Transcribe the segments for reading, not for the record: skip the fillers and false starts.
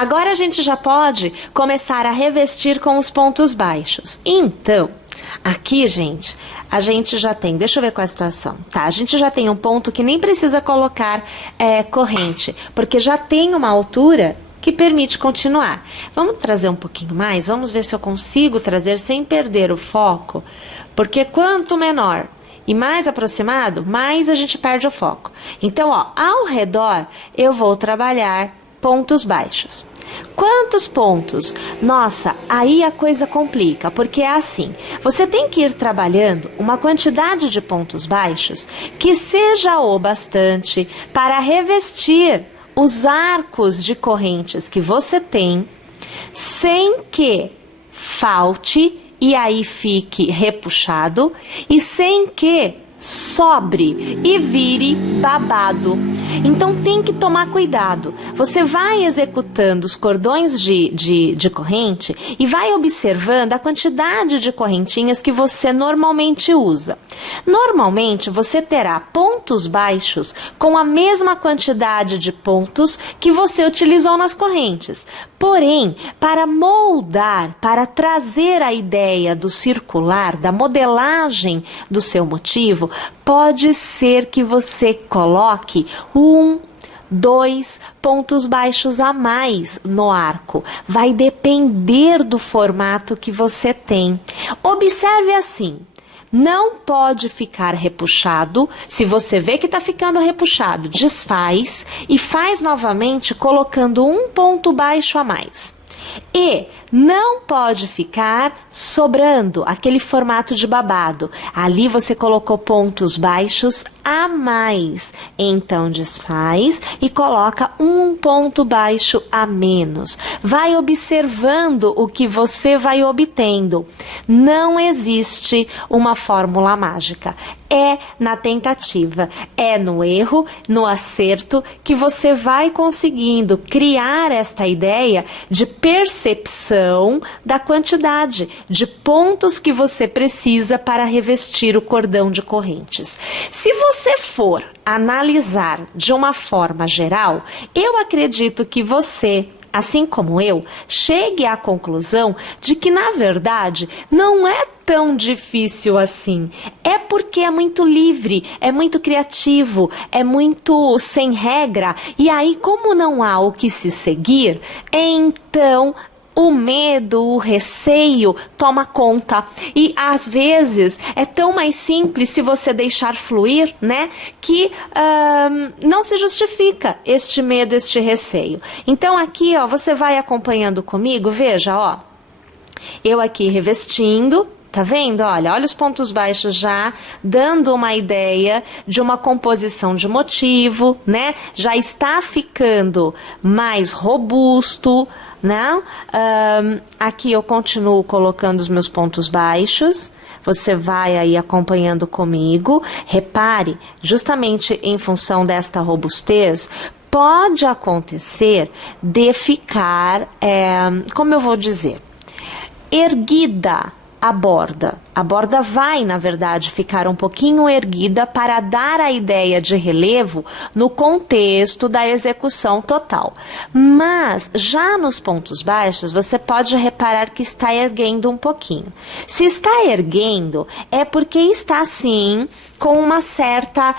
Agora a gente já pode começar a revestir com os pontos baixos. Então, aqui, gente, a gente já tem, deixa eu ver qual é a situação, tá? A gente já tem um ponto que nem precisa colocar corrente, porque já tem uma altura que permite continuar. Vamos trazer um pouquinho mais? Vamos ver se eu consigo trazer sem perder o foco, porque quanto menor e mais aproximado, mais a gente perde o foco. Então, ó, ao redor eu vou trabalhar pontos baixos. Quantos pontos? Nossa, aí a coisa complica, porque é assim, você tem que ir trabalhando uma quantidade de pontos baixos que seja o bastante para revestir os arcos de correntes que você tem, sem que falte e aí fique repuxado e sem que sobre e vire babado. Então tem que tomar cuidado. Você vai executando os cordões de corrente e vai observando a quantidade de correntinhas que você normalmente usa. Normalmente você terá pontos baixos com a mesma quantidade de pontos que você utilizou nas correntes. Porém, para moldar, para trazer a ideia do circular, da modelagem do seu motivo, pode ser que você coloque 1, 2 pontos baixos a mais no arco. Vai depender do formato que você tem. Observe assim. Não pode ficar repuxado. Se você vê que está ficando repuxado, desfaz e faz novamente colocando um ponto baixo a mais. E não pode ficar sobrando aquele formato de babado. Ali você colocou pontos baixos a mais. Então desfaz e coloca um ponto baixo a menos. Vai observando o que você vai obtendo. Não existe uma fórmula mágica. É na tentativa, é no erro, no acerto, que você vai conseguindo criar esta ideia de percepção da quantidade de pontos que você precisa para revestir o cordão de correntes. Se você for analisar de uma forma geral, eu acredito que você, assim como eu, chegue à conclusão de que, na verdade, não é tão difícil assim. É porque é muito livre, é muito criativo, é muito sem regra. E aí, como não há o que se seguir, então o medo, o receio toma conta. E às vezes é tão mais simples se você deixar fluir, né? Que não se justifica este medo, este receio. Então aqui, ó, você vai acompanhando comigo, veja, ó. Eu aqui revestindo. Tá vendo? Olha os pontos baixos já dando uma ideia de uma composição de motivo, né? Já está ficando mais robusto, né? Aqui eu continuo colocando os meus pontos baixos. Você vai aí acompanhando comigo. Repare, justamente em função desta robustez, pode acontecer de ficar, como eu vou dizer, erguida a borda. A borda vai, na verdade, ficar um pouquinho erguida para dar a ideia de relevo no contexto da execução total. Mas, já nos pontos baixos, você pode reparar que está erguendo um pouquinho. Se está erguendo, é porque está, sim, com uma certa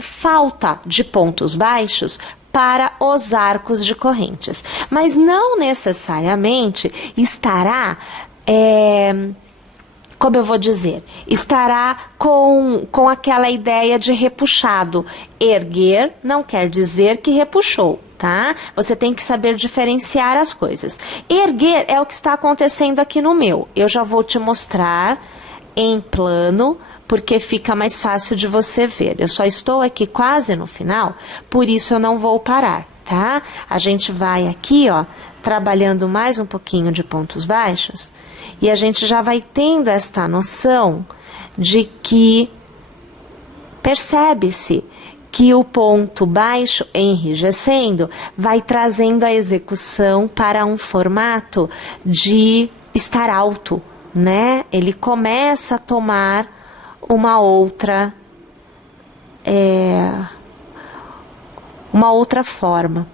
falta de pontos baixos para os arcos de correntes. Mas não necessariamente estará como eu vou dizer, estará com aquela ideia de repuxado. Erguer não quer dizer que repuxou, tá? Você tem que saber diferenciar as coisas. Erguer é o que está acontecendo aqui no meu. Eu já vou te mostrar em plano, porque fica mais fácil de você ver. Eu só estou aqui quase no final, por isso eu não vou parar, tá? A gente vai aqui, ó, trabalhando mais um pouquinho de pontos baixos, e a gente já vai tendo esta noção de que percebe-se que o ponto baixo enrijecendo vai trazendo a execução para um formato de estar alto, né? Ele começa a tomar uma outra forma.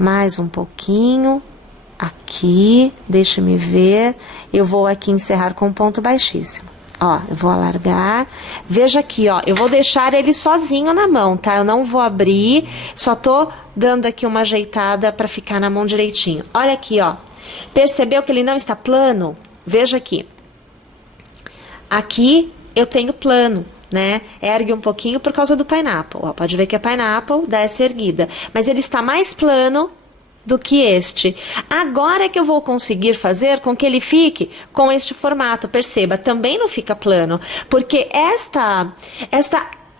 Mais um pouquinho. Aqui, deixa-me ver. Eu vou aqui encerrar com um ponto baixíssimo. Ó, eu vou alargar. Veja aqui, ó, eu vou deixar ele sozinho na mão, tá? Eu não vou abrir, só tô dando aqui uma ajeitada pra ficar na mão direitinho. Olha aqui, ó. Percebeu que ele não está plano? Veja aqui. Aqui eu tenho plano, né? Ergue um pouquinho por causa do pineapple. Ó, pode ver que a pineapple desce erguida. Mas ele está mais plano do que este. Agora é que eu vou conseguir fazer com que ele fique com este formato. Perceba, também não fica plano, porque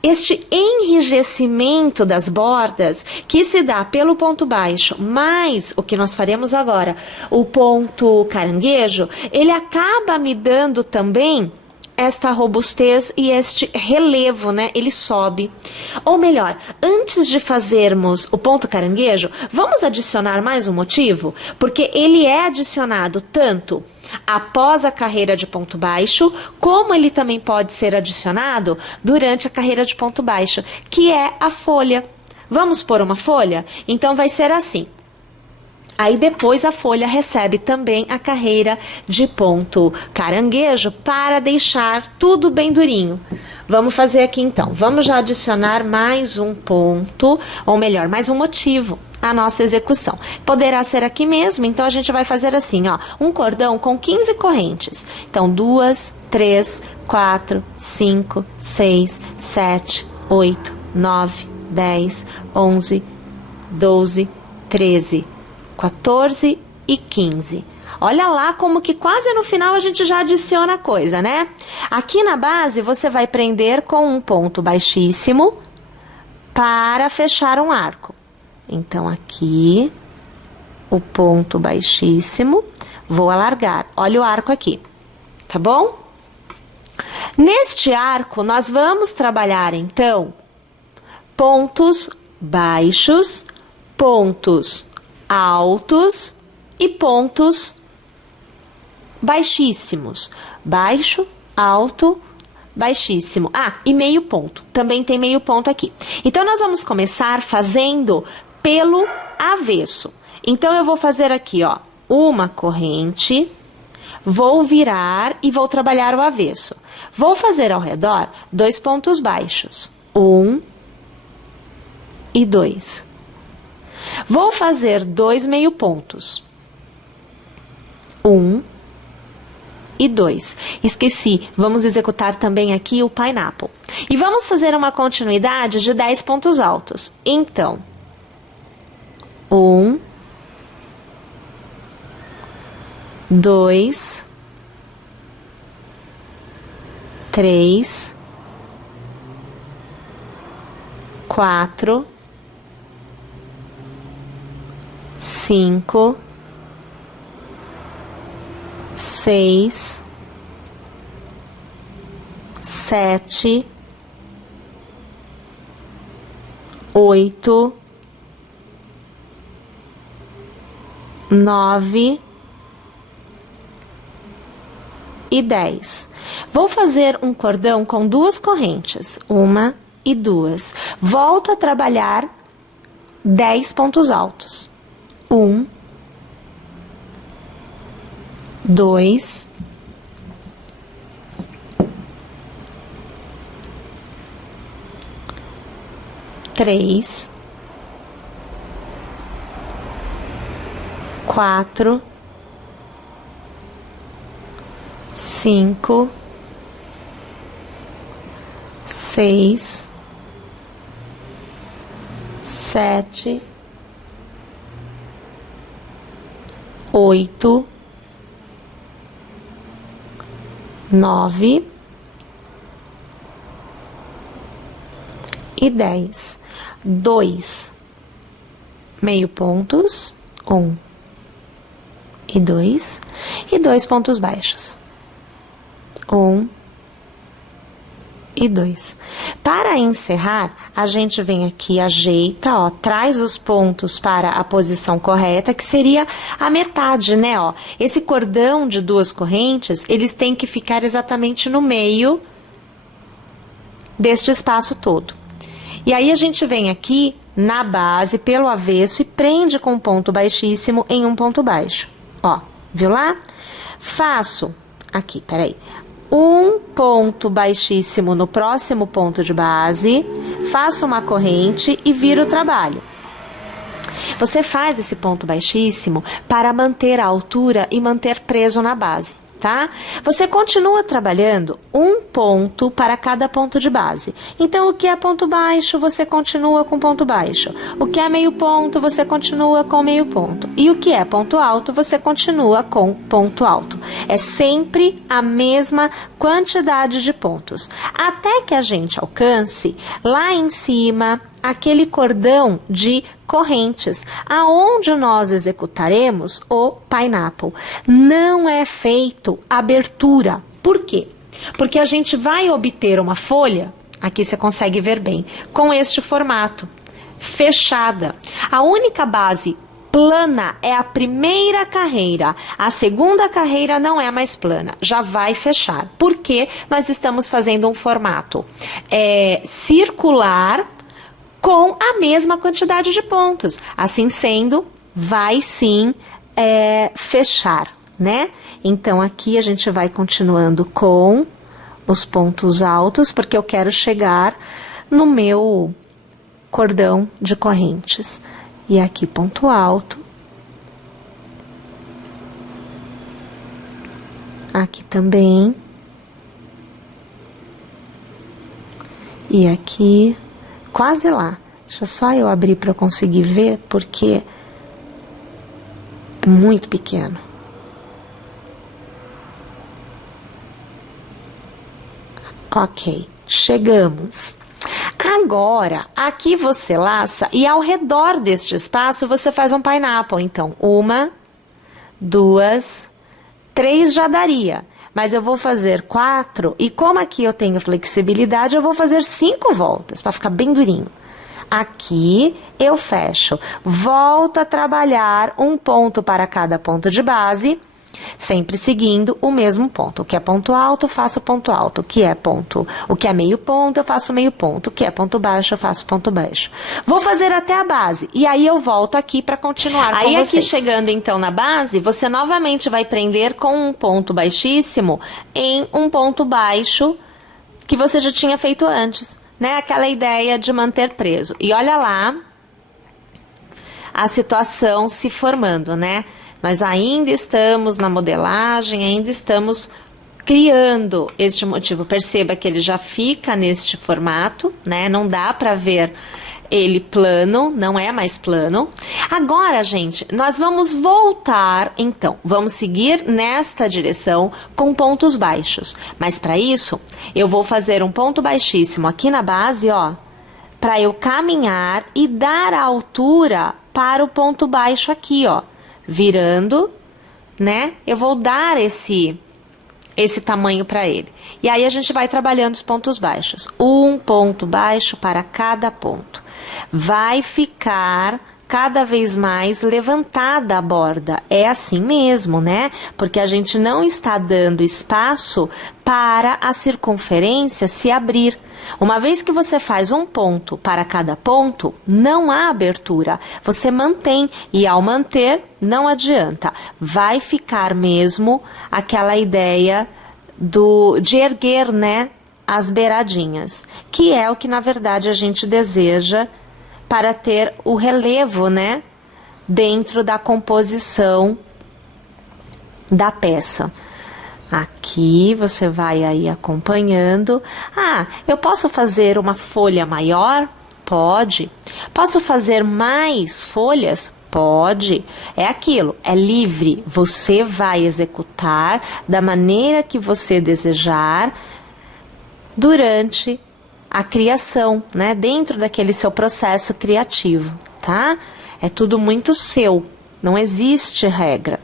este enrijecimento das bordas que se dá pelo ponto baixo, mais o que nós faremos agora, o ponto caranguejo, ele acaba me dando também esta robustez e este relevo, né? Ele sobe. Ou melhor, antes de fazermos o ponto caranguejo, vamos adicionar mais um motivo? Porque ele é adicionado tanto após a carreira de ponto baixo, como ele também pode ser adicionado durante a carreira de ponto baixo, que é a folha. Vamos pôr uma folha? Então vai ser assim. Aí depois a folha recebe também a carreira de ponto caranguejo para deixar tudo bem durinho. Vamos fazer aqui então. Vamos já adicionar mais um ponto, ou melhor, mais um motivo à nossa execução. Poderá ser aqui mesmo, então a gente vai fazer assim, ó, um cordão com 15 correntes. Então, 2, 3, 4, 5, 6, 7, 8, 9, 10, 11, 12, 13, 14 e 15. Olha lá como que quase no final a gente já adiciona a coisa, né? Aqui na base você vai prender com um ponto baixíssimo para fechar um arco. Então aqui, o ponto baixíssimo, vou alargar. Olha o arco aqui, tá bom? Neste arco nós vamos trabalhar então pontos baixos, pontos altos e pontos baixíssimos. Baixo, alto, baixíssimo. Ah, e meio ponto. Também tem meio ponto aqui. Então, nós vamos começar fazendo pelo avesso. Então, eu vou fazer aqui, ó, uma corrente, vou virar e vou trabalhar o avesso. Vou fazer ao redor 2 pontos baixos. 1 e 2. Vou fazer 2 meio pontos. 1 e 2. Esqueci, vamos executar também aqui o pineapple. E vamos fazer uma continuidade de 10 pontos altos. Então, 1, 2, 3, 4, 5, 6, 7, 8, 9 e 10. Vou fazer um cordão com 2 correntes, 1 e 2. Volto a trabalhar 10 pontos altos. 1, 2, 3, 4, 5, 6, 7, 8, 9 e 10. 2 meio pontos, 1 e 2, e 2 pontos baixos, 1 e 2. Para encerrar, a gente vem aqui, ajeita, ó, traz os pontos para a posição correta, que seria a metade, né, ó. Esse cordão de 2 correntes, eles têm que ficar exatamente no meio deste espaço todo. E aí a gente vem aqui na base, pelo avesso, e prende com um ponto baixíssimo em um ponto baixo. Ó, viu lá? Faço, aqui, peraí, um ponto baixíssimo no próximo ponto de base, faço uma corrente e viro o trabalho. Você faz esse ponto baixíssimo para manter a altura e manter preso na base, tá? Você continua trabalhando um ponto para cada ponto de base. Então, o que é ponto baixo, você continua com ponto baixo. O que é meio ponto, você continua com meio ponto. E o que é ponto alto, você continua com ponto alto. É sempre a mesma quantidade de pontos. Até que a gente alcance lá em cima aquele cordão de correntes, aonde nós executaremos o pineapple. Não é feito abertura. Por quê? Porque a gente vai obter uma folha, aqui você consegue ver bem, com este formato, fechada. A única base plana é a primeira carreira, a segunda carreira não é mais plana, já vai fechar. Porque nós estamos fazendo um formato circular, com a mesma quantidade de pontos. Assim sendo, vai sim fechar, né? Então, aqui a gente vai continuando com os pontos altos, porque eu quero chegar no meu cordão de correntes. E aqui, ponto alto. Aqui também. E aqui... quase lá. Deixa só eu abrir para eu conseguir ver, porque é muito pequeno. Ok, chegamos. Agora, aqui você laça e ao redor deste espaço você faz um pineapple. Então, 1, 2, 3 já daria. Mas eu vou fazer 4 e como aqui eu tenho flexibilidade, eu vou fazer 5 voltas para ficar bem durinho. Aqui eu fecho, volto a trabalhar um ponto para cada ponto de base, sempre seguindo o mesmo ponto. O que é ponto alto, eu faço ponto alto. O que é meio ponto, eu faço meio ponto. O que é ponto baixo, eu faço ponto baixo. Vou fazer até a base e aí eu volto aqui para continuar com vocês. Aí aqui chegando então na base, você novamente vai prender com um ponto baixíssimo em um ponto baixo que você já tinha feito antes, né? Aquela ideia de manter preso. E olha lá a situação se formando, né? Nós ainda estamos na modelagem, ainda estamos criando este motivo. Perceba que ele já fica neste formato, né? Não dá para ver ele plano, não é mais plano. Agora, gente, nós vamos voltar, então, vamos seguir nesta direção com pontos baixos. Mas para isso, eu vou fazer um ponto baixíssimo aqui na base, ó, para eu caminhar e dar a altura para o ponto baixo aqui, ó. Virando, né? Eu vou dar esse tamanho para ele. E aí a gente vai trabalhando os pontos baixos. Um ponto baixo para cada ponto. Vai ficar cada vez mais levantada a borda. É assim mesmo, né? Porque a gente não está dando espaço para a circunferência se abrir. Uma vez que você faz um ponto para cada ponto, não há abertura. Você mantém e ao manter, não adianta. Vai ficar mesmo aquela ideia de erguer, né, as beiradinhas, que é o que na verdade a gente deseja para ter o relevo, né, dentro da composição da peça. Aqui você vai aí acompanhando. Ah, eu posso fazer uma folha maior? Pode. Posso fazer mais folhas? Pode. É aquilo, é livre. Você vai executar da maneira que você desejar durante a criação, né? Dentro daquele seu processo criativo, tá? É tudo muito seu, não existe regra.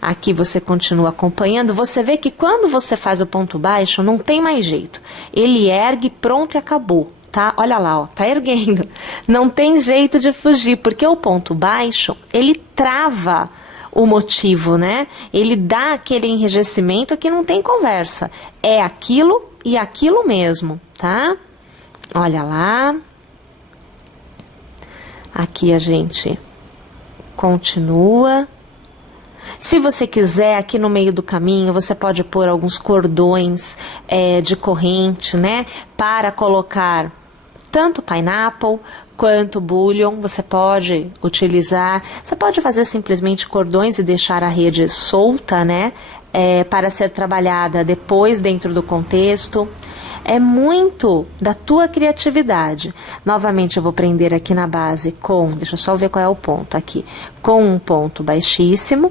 Aqui você continua acompanhando, você vê que quando você faz o ponto baixo, não tem mais jeito. Ele ergue, pronto e acabou, tá? Olha lá, ó, tá erguendo. Não tem jeito de fugir, porque o ponto baixo, ele trava o motivo, né? Ele dá aquele enrijecimento que não tem conversa. É aquilo e aquilo mesmo, tá? Olha lá. Aqui a gente continua. Se você quiser, aqui no meio do caminho, você pode pôr alguns cordões de corrente, né? Para colocar tanto pineapple quanto bullion, você pode utilizar. Você pode fazer simplesmente cordões e deixar a rede solta, né? Para ser trabalhada depois dentro do contexto. É muito da tua criatividade. Novamente eu vou prender aqui na base com, deixa eu só ver qual é o ponto aqui, com um ponto baixíssimo.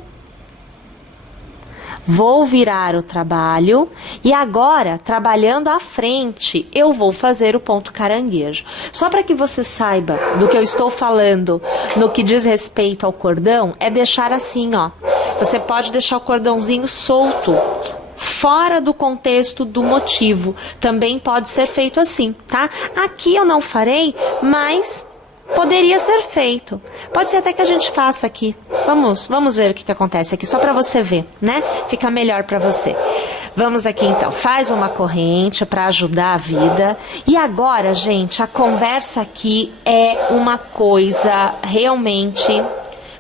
Vou virar o trabalho e agora, trabalhando à frente, eu vou fazer o ponto caranguejo. Só para que você saiba do que eu estou falando no que diz respeito ao cordão, é deixar assim, ó. Você pode deixar o cordãozinho solto, fora do contexto do motivo. Também pode ser feito assim, tá? Aqui eu não farei, mas poderia ser feito. Pode ser até que a gente faça aqui. Vamos ver o que acontece aqui, só para você ver, né? Fica melhor para você. Vamos aqui então, faz uma corrente para ajudar a vida. E agora, gente, a conversa aqui é uma coisa realmente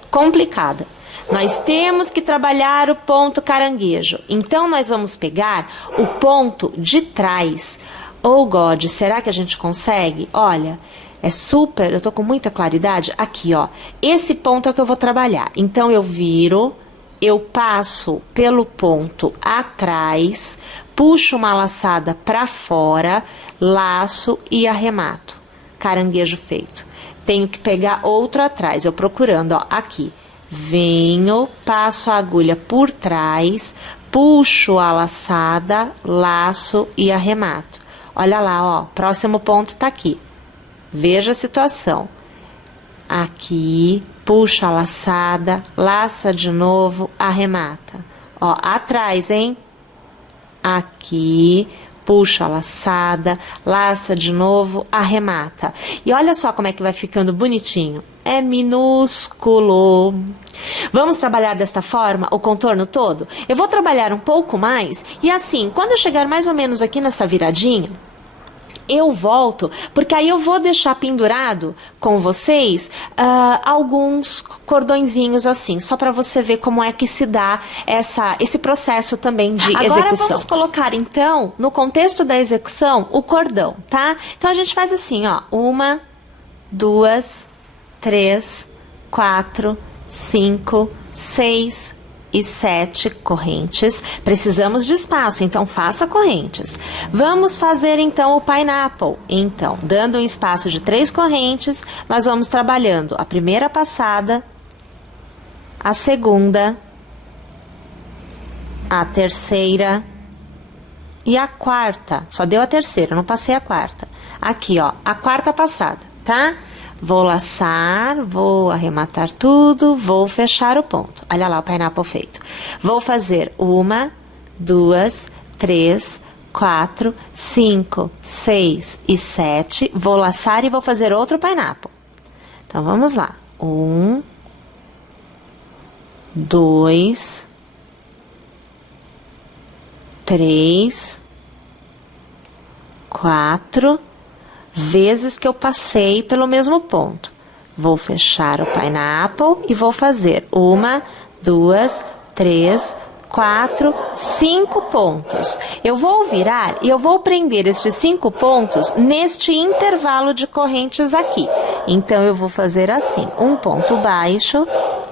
complicada. Nós temos que trabalhar o ponto caranguejo. Então, nós vamos pegar o ponto de trás. Oh, God, será que a gente consegue? Olha, é super, eu tô com muita claridade. Aqui, ó, esse ponto é o que eu vou trabalhar. Então, eu viro, eu passo pelo ponto atrás, puxo uma laçada pra fora, laço e arremato. Caranguejo feito. Tenho que pegar outro atrás, eu procurando, ó, aqui. Venho, passo a agulha por trás, puxo a laçada, laço e arremato. Olha lá, ó, próximo ponto tá aqui. Veja a situação. Aqui, puxa a laçada, laça de novo, arremata. Ó, atrás, hein? Aqui, puxa a laçada, laça de novo, arremata. E olha só como é que vai ficando bonitinho. É minúsculo. Vamos trabalhar desta forma o contorno todo? Eu vou trabalhar um pouco mais e assim, quando eu chegar mais ou menos aqui nessa viradinha, eu volto, porque aí eu vou deixar pendurado com vocês alguns cordõezinhos assim, só para você ver como é que se dá esse processo também de execução. Agora vamos colocar então, no contexto da execução, o cordão, tá? Então a gente faz assim, ó, 1, 2, 3, 4, 5, 6 e 7 correntes. Precisamos de espaço, então faça correntes. Vamos fazer então o pineapple. Então, dando um espaço de 3 correntes, nós vamos trabalhando a primeira passada, a segunda, a terceira e a quarta. Só deu a terceira, não passei a quarta. Aqui, ó, a quarta passada, tá? Vou laçar, vou arrematar tudo, vou fechar o ponto. Olha lá o pineapple feito. Vou fazer 1, 2, 3, 4, 5, 6 e 7. Vou laçar e vou fazer outro pineapple. Então, vamos lá. 1, 2, 3, 4... vezes que eu passei pelo mesmo ponto. Vou fechar o pineapple e vou fazer 1, 2, 3, 4, 5 pontos. Eu vou virar e eu vou prender estes 5 pontos neste intervalo de correntes aqui. Então, eu vou fazer assim, um ponto baixo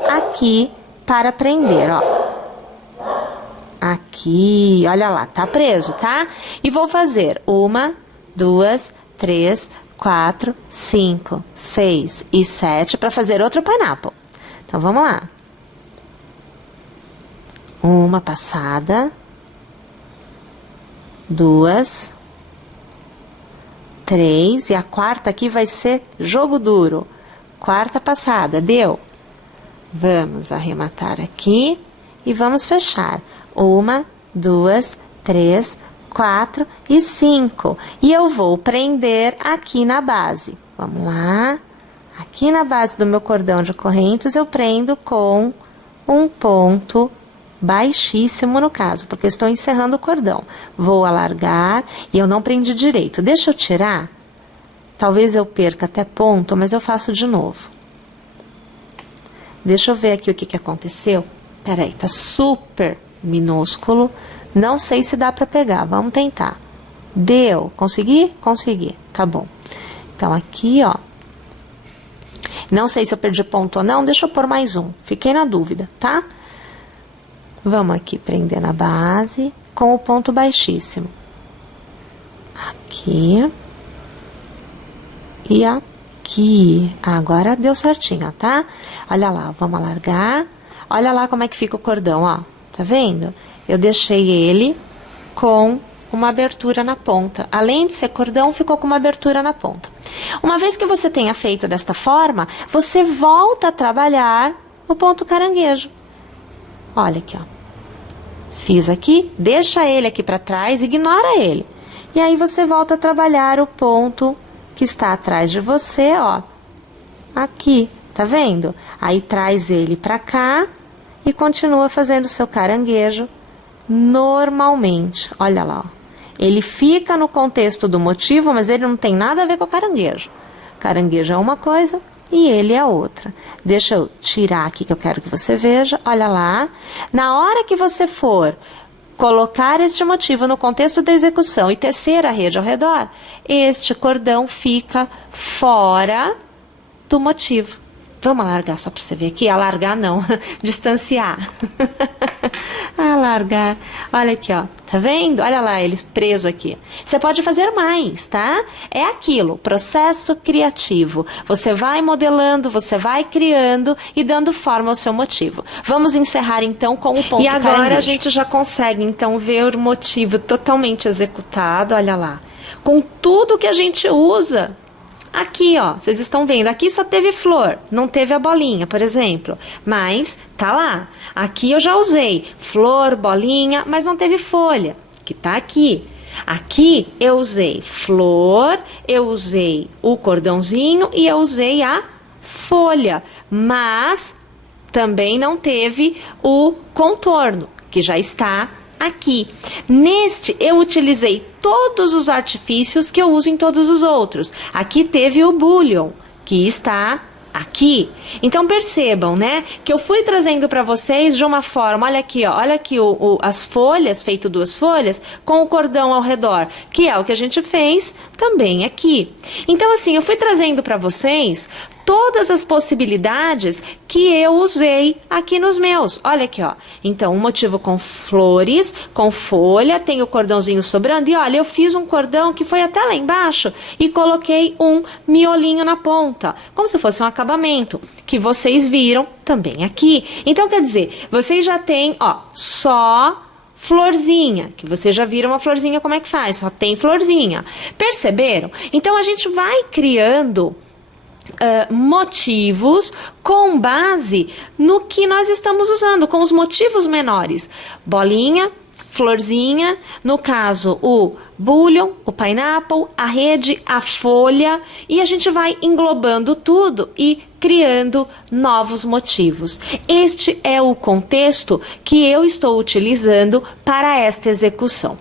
aqui para prender, ó. Aqui, olha lá, tá preso, tá? E vou fazer 1, 2, 3, 4, 5, 6 e 7 para fazer outro pineapple. Então, vamos lá. Uma passada. 2, 3. E a quarta aqui vai ser jogo duro. Quarta passada, deu? Vamos arrematar aqui e vamos fechar. 1, 2, 3, 4 e 5. E eu vou prender aqui na base. Vamos lá. Aqui na base do meu cordão de correntes, eu prendo com um ponto baixíssimo no caso, porque eu estou encerrando o cordão. Vou alargar e eu não prendi direito. Deixa eu tirar. Talvez eu perca até ponto, mas eu faço de novo. Deixa eu ver aqui o que aconteceu. Peraí, tá super minúsculo. Não sei se dá pra pegar, vamos tentar. Deu, consegui? Consegui, tá bom. Então aqui, ó. Não sei se eu perdi ponto ou não, deixa eu pôr mais um. Fiquei na dúvida, tá? Vamos aqui prender na base com o ponto baixíssimo. Aqui. E aqui. Agora deu certinho, tá? Olha lá, vamos alargar. Olha lá como é que fica o cordão, ó. Tá vendo? Eu deixei ele com uma abertura na ponta. Além de ser cordão, ficou com uma abertura na ponta. Uma vez que você tenha feito desta forma, você volta a trabalhar o ponto caranguejo. Olha aqui, ó. Fiz aqui, deixa ele aqui para trás, ignora ele. E aí você volta a trabalhar o ponto que está atrás de você, ó. Aqui, tá vendo? Aí traz ele para cá e continua fazendo o seu caranguejo normalmente. Olha lá, ó. Ele fica no contexto do motivo, mas ele não tem nada a ver com o caranguejo. Caranguejo é uma coisa e ele é outra. Deixa eu tirar aqui que eu quero que você veja. Olha lá. Na hora que você for colocar este motivo no contexto da execução e tecer a rede ao redor, este cordão fica fora do motivo. Vamos alargar só para você ver aqui? Alargar não, distanciar. Alargar. Olha aqui, ó. Tá vendo? Olha lá ele preso aqui. Você pode fazer mais, tá? É aquilo, processo criativo. Você vai modelando, você vai criando e dando forma ao seu motivo. Vamos encerrar então com o ponto caranguejo. E agora a gente já consegue então ver o motivo totalmente executado, olha lá. Com tudo que a gente usa. Aqui, ó, vocês estão vendo, aqui só teve flor, não teve a bolinha, por exemplo, mas tá lá. Aqui eu já usei flor, bolinha, mas não teve folha, que tá aqui. Aqui eu usei flor, eu usei o cordãozinho e eu usei a folha, mas também não teve o contorno, que já está aqui. Neste eu utilizei todos os artifícios que eu uso em todos os outros. Aqui teve o bullion, que está aqui. Então percebam, né, que eu fui trazendo para vocês de uma forma, olha aqui, ó, olha aqui as folhas, feito duas folhas, com o cordão ao redor, que é o que a gente fez também aqui. Então assim, eu fui trazendo para vocês todas as possibilidades que eu usei aqui nos meus. Olha aqui, ó. Então, um motivo com flores, com folha, tem o cordãozinho sobrando. E olha, eu fiz um cordão que foi até lá embaixo e coloquei um miolinho na ponta, como se fosse um acabamento, que vocês viram também aqui. Então, quer dizer, vocês já têm, ó, só florzinha, que vocês já viram a florzinha como é que faz, só tem florzinha. Perceberam? Então, a gente vai criando motivos com base no que nós estamos usando, com os motivos menores. Bolinha, florzinha, no caso o bullion, o pineapple, a rede, a folha, e a gente vai englobando tudo e criando novos motivos. Este é o contexto que eu estou utilizando para esta execução.